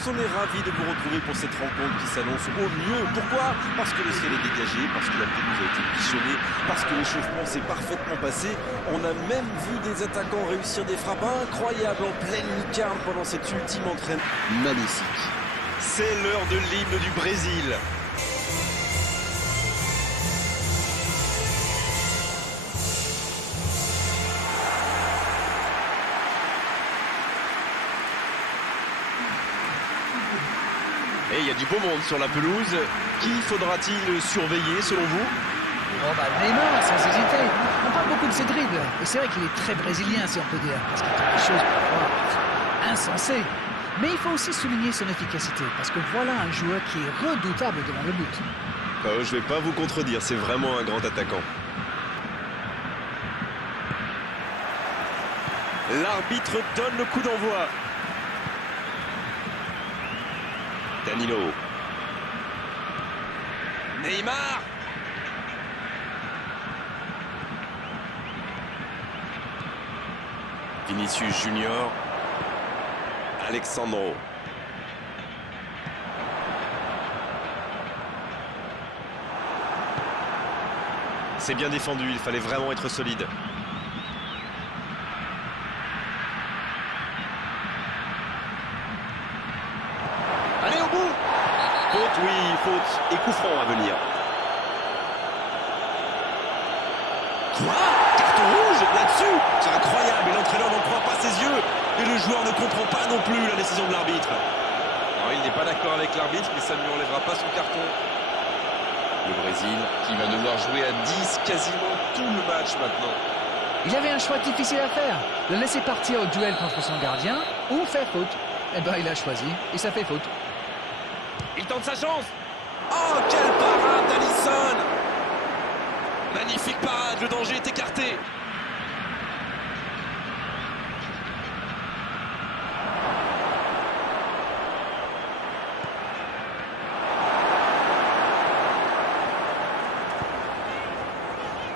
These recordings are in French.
tous, on est ravis de vous retrouver pour cette rencontre qui s'annonce au mieux. Pourquoi? Parce que le ciel est dégagé, parce que la pelouse a été bichonnée, parce que l'échauffement s'est parfaitement passé. On a même vu des attaquants réussir des frappes incroyables en pleine lucarne pendant cet ultime entraînement. Magnifique. C'est l'heure de l'hymne du Brésil. Et il y a du beau monde sur la pelouse. Qui faudra-t-il surveiller selon vous? Oh bah Neymar, sans hésiter. On parle beaucoup de ses dribbles. Et c'est vrai qu'il est très brésilien, si on peut dire. Parce qu'il fait des choses parfois insensées. Mais il faut aussi souligner son efficacité. Parce que voilà un joueur qui est redoutable devant le but. Je vais pas vous contredire, c'est vraiment un grand attaquant. L'arbitre donne le coup d'envoi. Danilo. Neymar. Vinicius Junior. Alexandro. C'est bien défendu, il fallait vraiment être solide. Allez au bout. Faute, oui, faute. Et coup franc à venir. Quoi? Carton rouge là-dessus? C'est incroyable et l'entraîneur n'en croit pas ses yeux. Et le joueur ne comprend pas non plus la décision de l'arbitre. Alors, il n'est pas d'accord avec l'arbitre, mais ça ne lui enlèvera pas son carton. Le Brésil qui va devoir jouer à 10 quasiment tout le match maintenant. Il avait un choix difficile à faire. Le laisser partir au duel contre son gardien ou faire faute. Eh ben il a choisi et ça fait faute. Il tente sa chance. Oh, quelle parade d'Alisson! Magnifique parade, le danger est écarté.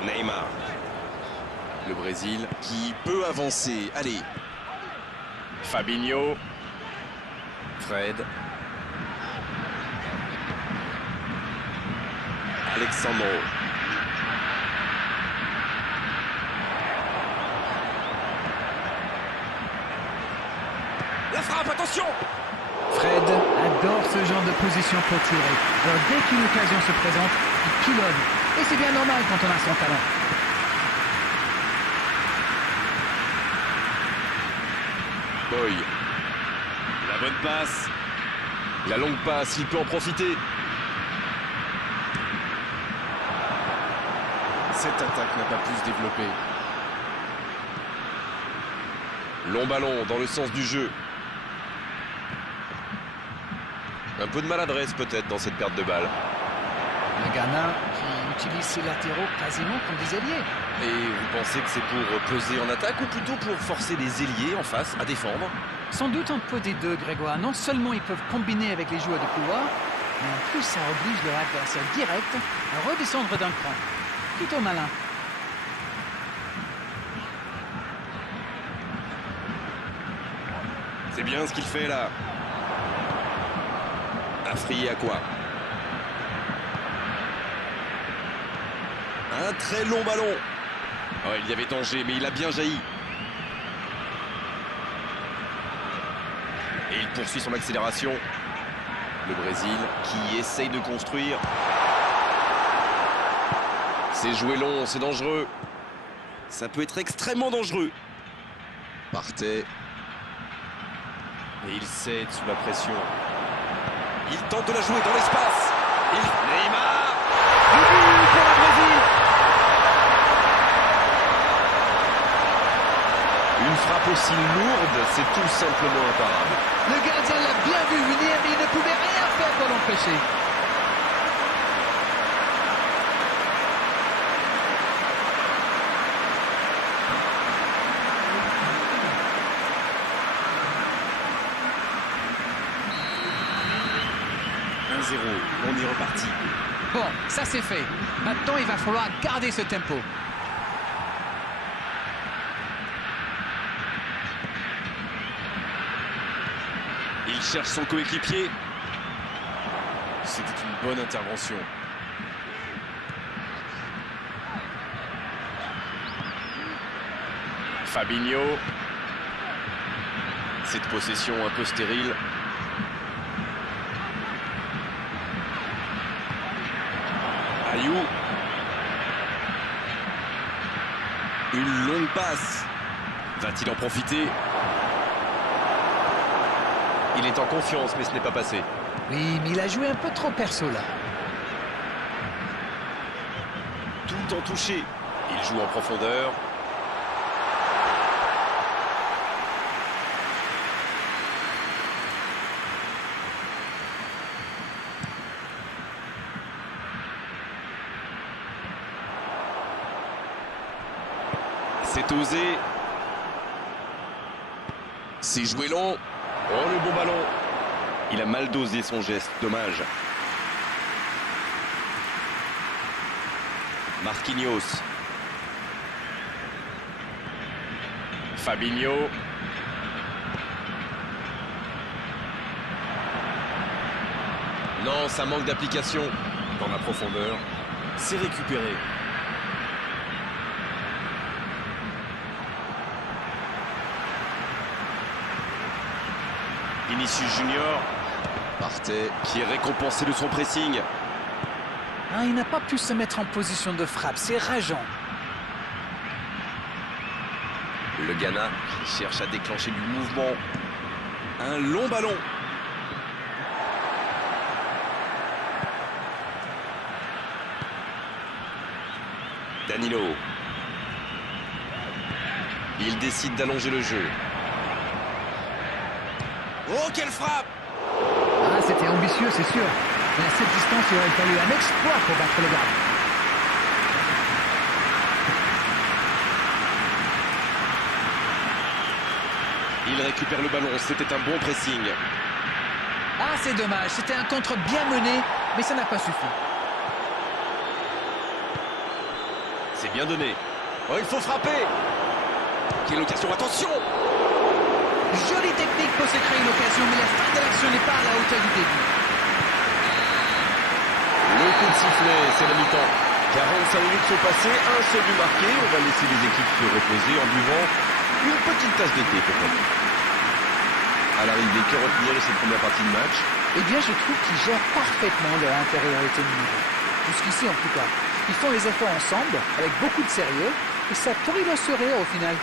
Neymar. Le Brésil qui peut avancer. Allez. Fabinho. Fred. Alexandro. La frappe, attention! Fred adore ce genre de position pour tirer. Alors dès qu'une occasion se présente, il pilonne. Et c'est bien normal quand on a son talent. Boy. La bonne passe. La longue passe, il peut en profiter. Cette attaque n'a pas pu se développer. Long ballon dans le sens du jeu. Un peu de maladresse peut-être dans cette perte de balle. Le Ghana qui utilise ses latéraux quasiment comme des ailiers. Et vous pensez que c'est pour peser en attaque ou plutôt pour forcer les ailiers en face à défendre? Sans doute un peu des deux, Grégoire. Non seulement ils peuvent combiner avec les joueurs de couloir, mais en plus ça oblige leur adversaire direct à redescendre d'un cran. Plutôt malin. C'est bien ce qu'il fait là. Afri à quoi? Un très long ballon. Oh, il y avait danger, mais il a bien jailli. Et il poursuit son accélération. Le Brésil qui essaye de construire. C'est joué long, c'est dangereux. Ça peut être extrêmement dangereux. Partez. Et il cède sous la pression. Il tente de la jouer dans l'espace. Neymar. Le but pour le Brésil. Une frappe aussi lourde, c'est tout simplement imparable. Le gardien l'a bien vu venir, mais il ne pouvait rien faire pour l'empêcher. On est reparti. Bon, ça c'est fait. Maintenant, il va falloir garder ce tempo. Il cherche son coéquipier. C'était une bonne intervention. Fabinho. Cette possession un peu stérile. Ayou. Une longue passe. Va-t-il en profiter? Il est en confiance, mais ce n'est pas passé. Oui, mais il a joué un peu trop perso là. Tout en touché. Il joue en profondeur. C'est osé. C'est joué long. Oh, le bon ballon. Il a mal dosé son geste, dommage. Marquinhos. Fabinho. Non, ça manque d'application. Dans la profondeur. C'est récupéré. Vinicius Junior. Partey qui est récompensé de son pressing. Ah, il n'a pas pu se mettre en position de frappe, c'est rageant. Le Ghana qui cherche à déclencher du mouvement. Un long ballon. Danilo. Il décide d'allonger le jeu. Oh, quelle frappe! Ah, c'était ambitieux, c'est sûr. Mais à cette distance, il aurait fallu un exploit pour battre le gardien. Il récupère le ballon, c'était un bon pressing. Ah, c'est dommage, c'était un contre bien mené, mais ça n'a pas suffi. C'est bien donné. Oh, il faut frapper! Quelle occasion, attention! Jolie technique pour se créer une occasion, mais la fin de l'action n'est pas à la hauteur du début. Le coup de sifflet, c'est la mi-temps. 45 minutes sont passées, un seul but marqué. On va laisser les équipes se reposer en buvant une petite tasse d'été, peut-être. À l'arrivée, que retenir de cette première partie de match? Eh bien, je trouve qu'ils gèrent parfaitement leur infériorité numérique. Jusqu'ici, en tout cas. Ils font les efforts ensemble, avec beaucoup de sérieux, et ça pourrit le sourire au final.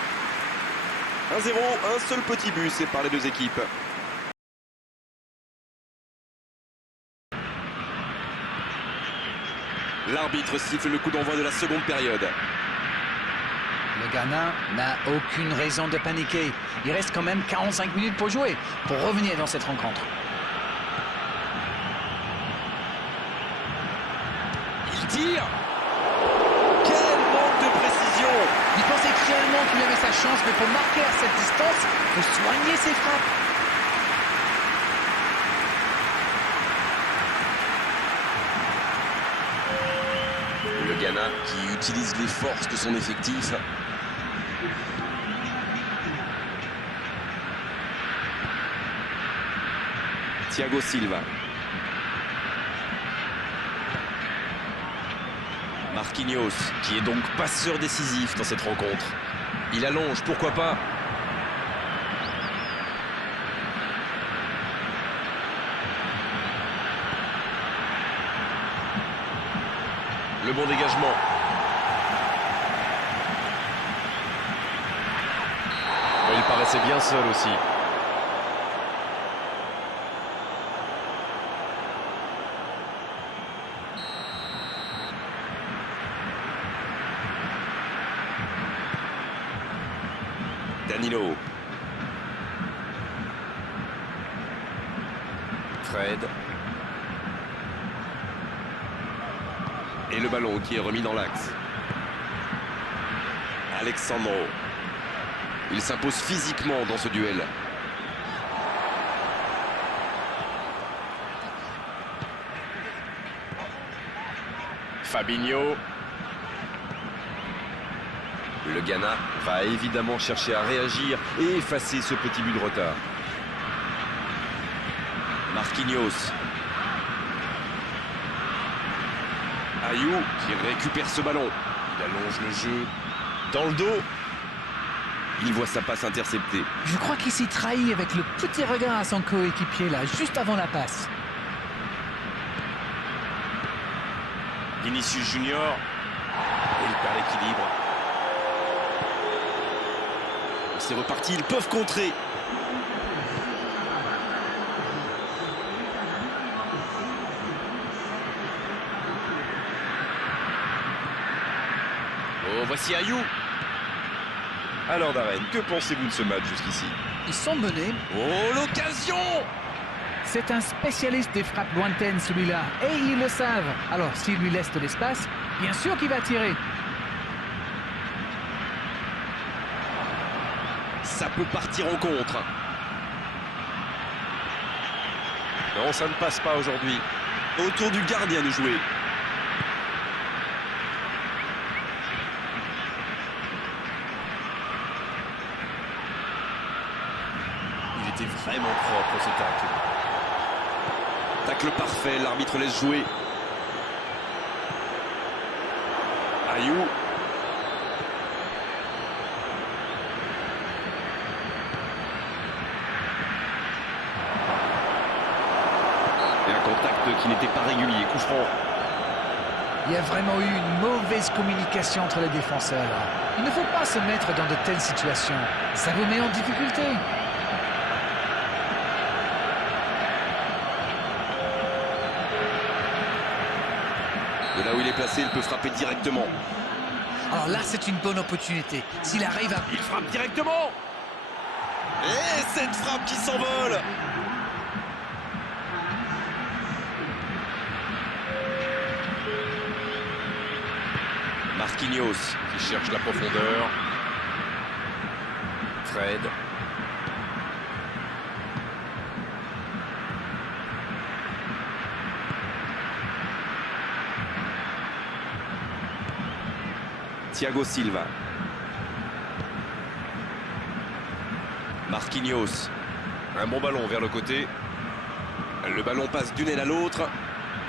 1-0, un seul petit but sépare les deux équipes. L'arbitre siffle le coup d'envoi de la seconde période. Le Ghana n'a aucune raison de paniquer. Il reste quand même 45 minutes pour jouer, pour revenir dans cette rencontre. Il tire. Quel manque de précision! Il pensait réellement qu'il avait sa chance, mais pour marquer à cette distance, il faut soigner ses frappes. Le Ghana qui utilise les forces de son effectif. Thiago Silva. Marquinhos, qui est donc passeur décisif dans cette rencontre. Il allonge, pourquoi pas. Le bon dégagement. Il paraissait bien seul aussi. Danilo. Fred. Et le ballon qui est remis dans l'axe. Alexandro. Il s'impose physiquement dans ce duel. Fabinho. Le Ghana va évidemment chercher à réagir et effacer ce petit but de retard. Marquinhos. Ayou qui récupère ce ballon. Il allonge le jeu dans le dos. Il voit sa passe interceptée. Je crois qu'il s'y trahit avec le petit regard à son coéquipier là, juste avant la passe. Vinicius Junior. Il perd l'équilibre. C'est reparti, ils peuvent contrer. Oh, voici Ayou. Alors Darren, que pensez-vous de ce match jusqu'ici? Ils sont menés. Oh, l'occasion! C'est un spécialiste des frappes lointaines celui-là, et ils le savent. Alors s'il lui laisse de l'espace, bien sûr qu'il va tirer. Ça peut partir en contre. Non, ça ne passe pas aujourd'hui. Autour du gardien de jouer. Il était vraiment propre ce tacle. Tacle parfait, l'arbitre laisse jouer. Ayou. Et un contact qui n'était pas régulier, coup franc. Il y a vraiment eu une mauvaise communication entre les défenseurs. Il ne faut pas se mettre dans de telles situations. Ça vous met en difficulté. De là où il est placé, il peut frapper directement. Alors là, c'est une bonne opportunité. S'il arrive à... Il frappe directement. Et cette frappe qui s'envole. Marquinhos qui cherche la profondeur. Fred. Thiago Silva. Marquinhos. Un bon ballon vers le côté. Le ballon passe d'une aile à l'autre.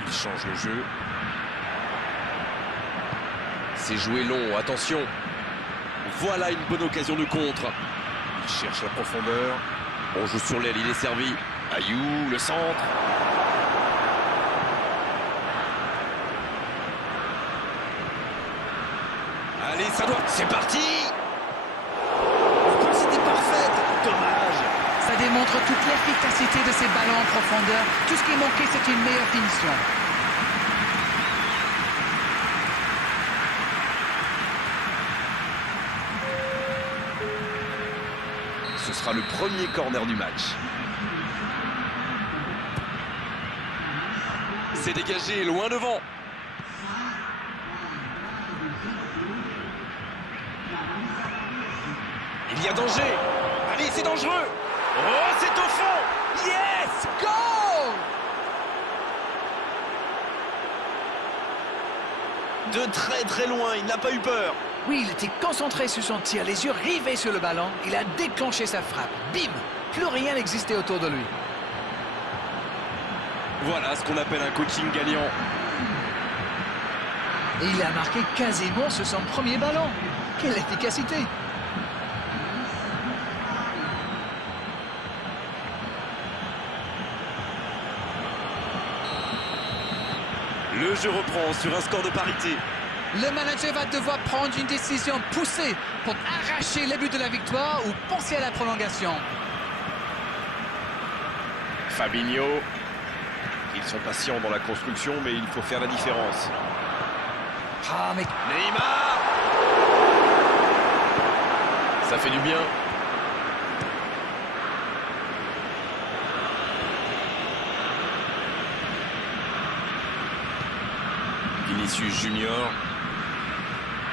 Il change le jeu. C'est joué long, attention. Voilà une bonne occasion de contre. Il cherche la profondeur. On joue sur l'aile, il est servi. Ayou, le centre. Allez, ça doit... C'est parti. La passe était parfaite. Dommage. Ça démontre toute l'efficacité de ces ballons en profondeur. Tout ce qui manquait, c'est une meilleure finition. Ce sera le premier corner du match. C'est dégagé, loin devant. Il y a danger. Allez, c'est dangereux. Oh, c'est au fond. Yes! Goal! De très très loin, il n'a pas eu peur. Oui, il était concentré sur son tir, les yeux rivés sur le ballon. Il a déclenché sa frappe. Bim! Plus rien n'existait autour de lui. Voilà ce qu'on appelle un coaching gagnant. Et il a marqué quasiment sur son premier ballon. Quelle efficacité! Le jeu reprend sur un score de parité. Le manager va devoir prendre une décision poussée pour arracher les buts de la victoire ou penser à la prolongation. Fabinho. Ils sont patients dans la construction, mais il faut faire la différence. Ah, mais... Neymar. Ça fait du bien. Vinicius Junior.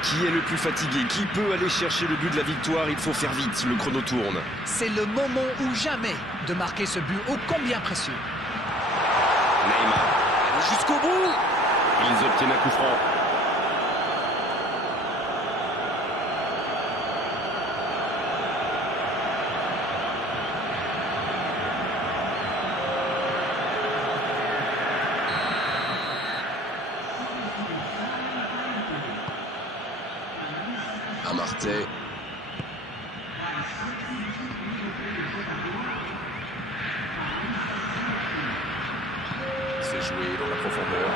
Qui est le plus fatigué? Qui peut aller chercher le but de la victoire? Il faut faire vite, le chrono tourne. C'est le moment ou jamais de marquer ce but ô combien précieux. Neymar. Allez jusqu'au bout. Ils obtiennent un coup franc. Martais. C'est joué dans la profondeur.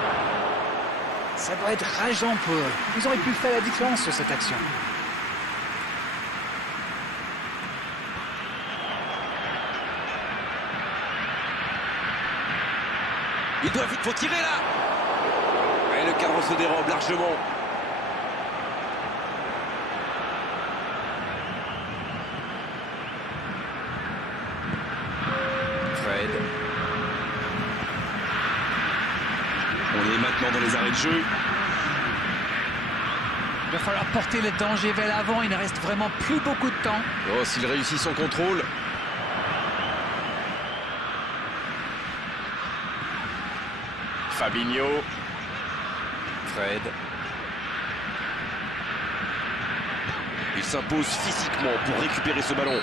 Ça doit être rageant pour eux. Ils auraient pu faire la différence sur cette action. Faut tirer là. Et le cadre se dérobe largement. Fred. On est maintenant dans les arrêts de jeu. Il va falloir porter le danger vers l'avant. Il ne reste vraiment plus beaucoup de temps. Oh, s'il réussit son contrôle. Fabinho. Fred. Il s'impose physiquement pour récupérer ce ballon.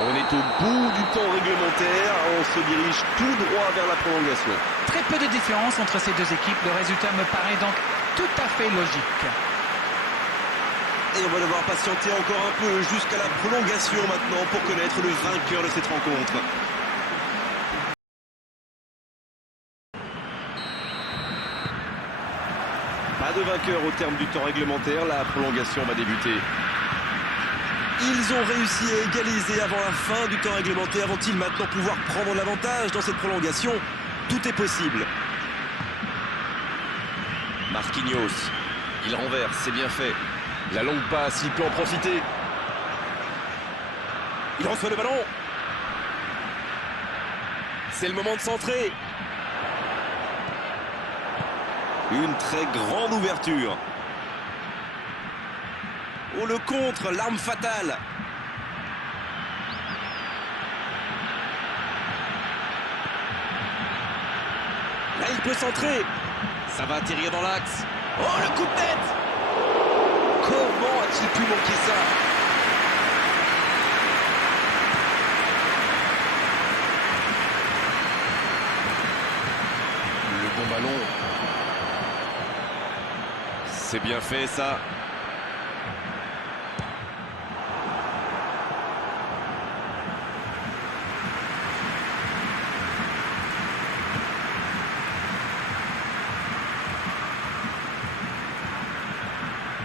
On est au bout du temps réglementaire. On se dirige tout droit vers la prolongation. Très peu de différence entre ces deux équipes. Le résultat me paraît donc tout à fait logique. Et on va devoir patienter encore un peu jusqu'à la prolongation maintenant pour connaître le vainqueur de cette rencontre. Pas de vainqueur au terme du temps réglementaire, la prolongation va débuter. Ils ont réussi à égaliser avant la fin du temps réglementaire. Vont-ils maintenant pouvoir prendre l'avantage dans cette prolongation? Tout est possible. Marquinhos, il renverse, c'est bien fait. La longue passe, il peut en profiter. Il reçoit le ballon. C'est le moment de centrer. Une très grande ouverture. Oh, le contre, l'arme fatale. Là, il peut centrer. Ça va atterrir dans l'axe. Oh, le coup de tête. Comment a-t-il pu manquer ça? Le bon ballon. C'est bien fait ça.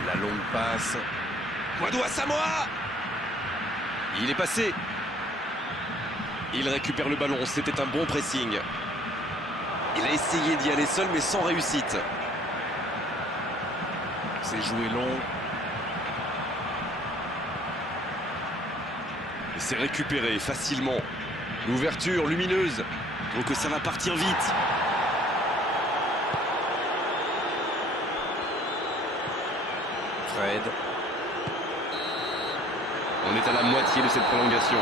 La longue passe. Moado Asamoah. Il est passé. Il récupère le ballon. C'était un bon pressing. Il a essayé d'y aller seul mais sans réussite. C'est joué long. Et c'est récupéré facilement. L'ouverture lumineuse. Donc ça va partir vite. Fred. On est à la moitié de cette prolongation.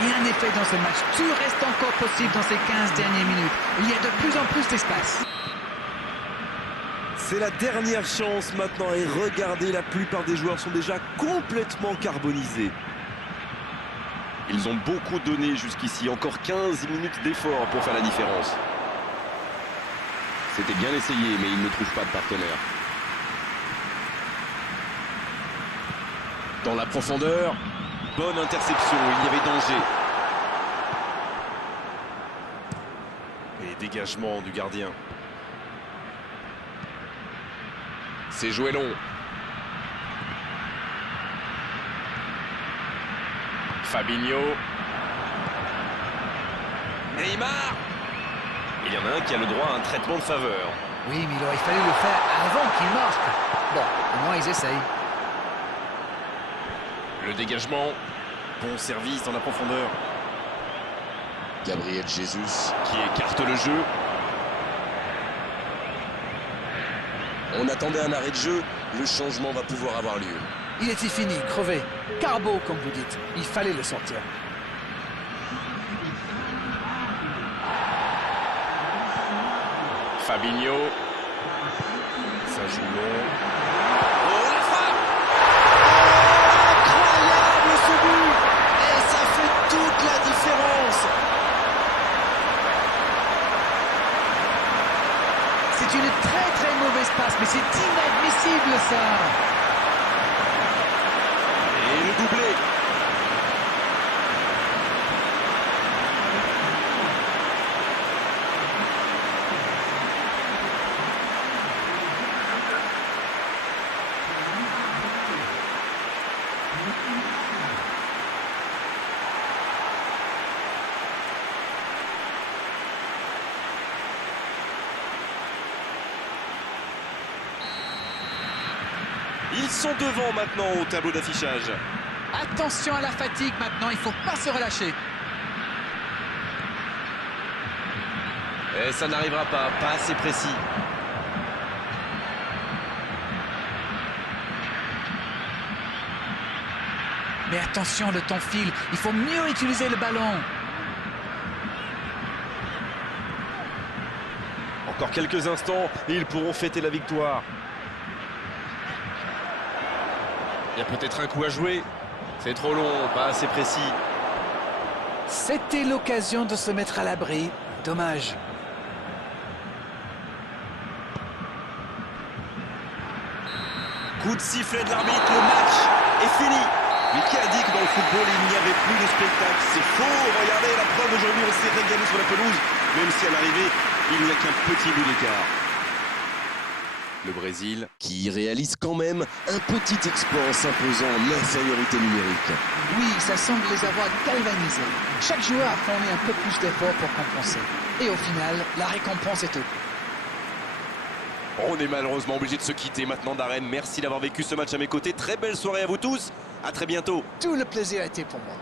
Rien n'est fait dans ce match. Tout reste encore possible dans ces 15 dernières minutes. Il y a de plus en plus d'espace. C'est la dernière chance maintenant. Et regardez, la plupart des joueurs sont déjà complètement carbonisés. Ils ont beaucoup donné jusqu'ici. Encore 15 minutes d'effort pour faire la différence. C'était bien essayé, mais ils ne trouvent pas de partenaire. Dans la profondeur, bonne interception, il y avait danger. Et dégagement du gardien. C'est joué long. Fabinho. Neymar. Il y en a un qui a le droit à un traitement de faveur. Oui, mais il aurait fallu le faire avant qu'il marque. Bon, au moins ils essayent. Le dégagement. Bon service dans la profondeur. Gabriel Jesus. Qui écarte le jeu. On attendait un arrêt de jeu. Le changement va pouvoir avoir lieu. Il était fini, crevé. Carbo, comme vous dites. Il fallait le sortir. Fabinho. Ça joue long. Oh, la frappe! Incroyable ce but! Et ça fait toute la différence! C'est une très très mauvaise passe, mais c'est inadmissible ça. Ils sont devant maintenant au tableau d'affichage. Attention à la fatigue maintenant, il ne faut pas se relâcher. Et ça n'arrivera pas assez précis. Mais attention, le temps file, il faut mieux utiliser le ballon. Encore quelques instants et ils pourront fêter la victoire. Il y a peut-être un coup à jouer. C'est trop long, pas assez précis. C'était l'occasion de se mettre à l'abri. Dommage. Coup de sifflet de l'arbitre, le match est fini. Mais qui a dit que dans le football il n'y avait plus de spectacle? C'est faux, regardez la preuve aujourd'hui, on s'est régalé sur la pelouse, même si à l'arrivée, il n'y a qu'un petit but d'écart. Le Brésil Qui réalise quand même un petit exploit en s'imposant l'infériorité numérique. Oui, ça semble les avoir galvanisés. Chaque joueur a fourni un peu plus d'efforts pour compenser. Et au final, la récompense est au bout. On est malheureusement obligé de se quitter maintenant d'Arène. Merci d'avoir vécu ce match à mes côtés. Très belle soirée à vous tous. À très bientôt. Tout le plaisir a été pour moi.